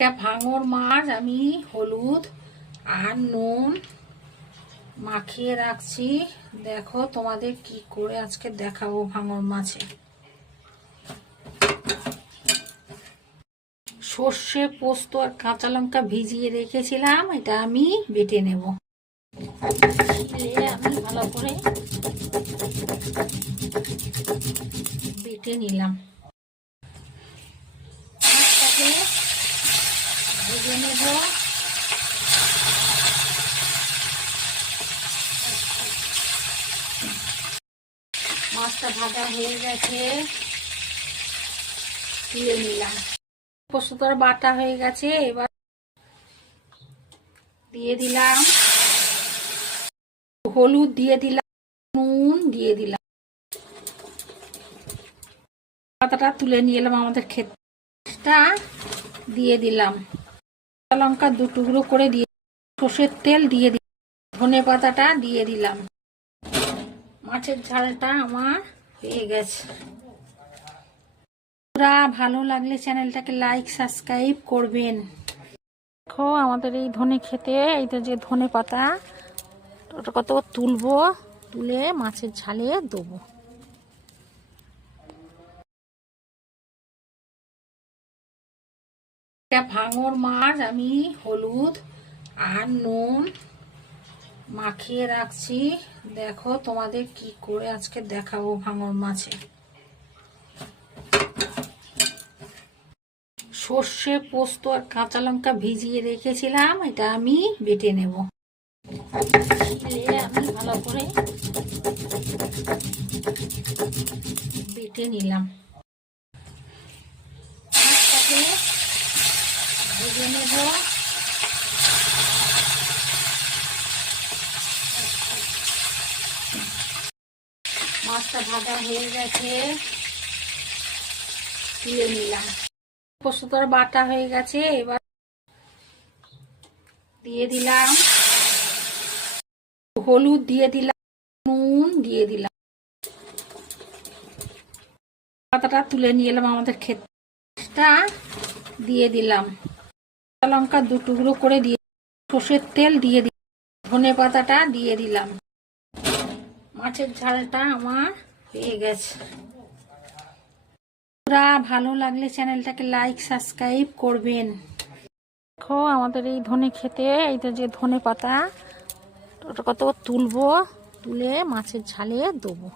একটা ভাঙর মাছ আমি হলুদ আর নুন মাখিয়ে রাখছি। দেখো তোমাদের কি করে আজকে দেখাবো ভাঙর মাছে। সর্ষে পোস্ত আর কাঁচা লঙ্কা ভিজিয়ে রেখেছিলাম, এটা আমি বেটে নেব। আমি ভালো করে বেটে নিলাম। ভেজে নেব। মাছটা ভাজা হয়ে গেছে, তুলে নিলাম। পোস্তর বাটা হয়ে গেছে, এবার দিয়ে দিলাম হলুদ, দিয়ে দিলাম নুন, দিয়ে দিলাম পাতাটা তুলে নিয়ে এলাম আমাদের ক্ষেতটা, দিয়ে দিলাম লঙ্কা দু টুকরো করে দিয়ে, সর্ষের তেল দিয়ে দিলাম, ধনে পাতাটা দিয়ে দিলাম। মাছের ঝালটা আমার হয়ে গেছে। ভালো লাগলে চ্যানেলটাকে লাইক সাবস্ক্রাইব করবেন। দেখো আমাদের এই ধনে খেতে, এইটা যে ধনে পাতা, ওটা কত তুলবো, তুলে মাছের ঝালে দেবো। একটা ভাঙর মাছ আমি হলুদ আর নুন মাখিয়ে রাখছি। দেখো তোমাদের কি করে আজকে দেখাবো ভাঙর মাছে। সর্ষে পোস্ত আর কাঁচা লঙ্কা ভিজিয়ে রেখেছিলাম, এটা আমি বেটে নেব। আমি ভালো করে বেটে নিলাম। ভেজে নেব। মাছটা ভাজা হয়ে গেছে, তুলে নিলাম। পোস্তর বাটা হয়ে গেছে, এবার দিয়ে দিলাম হলুদ, দিয়ে দিলাম নুন, দিয়ে দিলাম পাতাটা তুলে নিয়ে এলাম আমাদের ক্ষেতটা, দিয়ে দিলাম লঙ্কা দু টুকরো করে দিয়ে, সর্ষের তেল দিয়ে দিলাম, ধনে পাতাটা দিয়ে দিলাম। মাছের ঝালটা আমার হয়ে গেছে। ভালো লাগলে চ্যানেলটাকে লাইক সাবস্ক্রাইব করবেন। দেখো আমাদের এই ধনে খেতে, এইটা যে ধনে পাতা, ওটা কত তুলবো, তুলে মাছের ঝালে দেবো।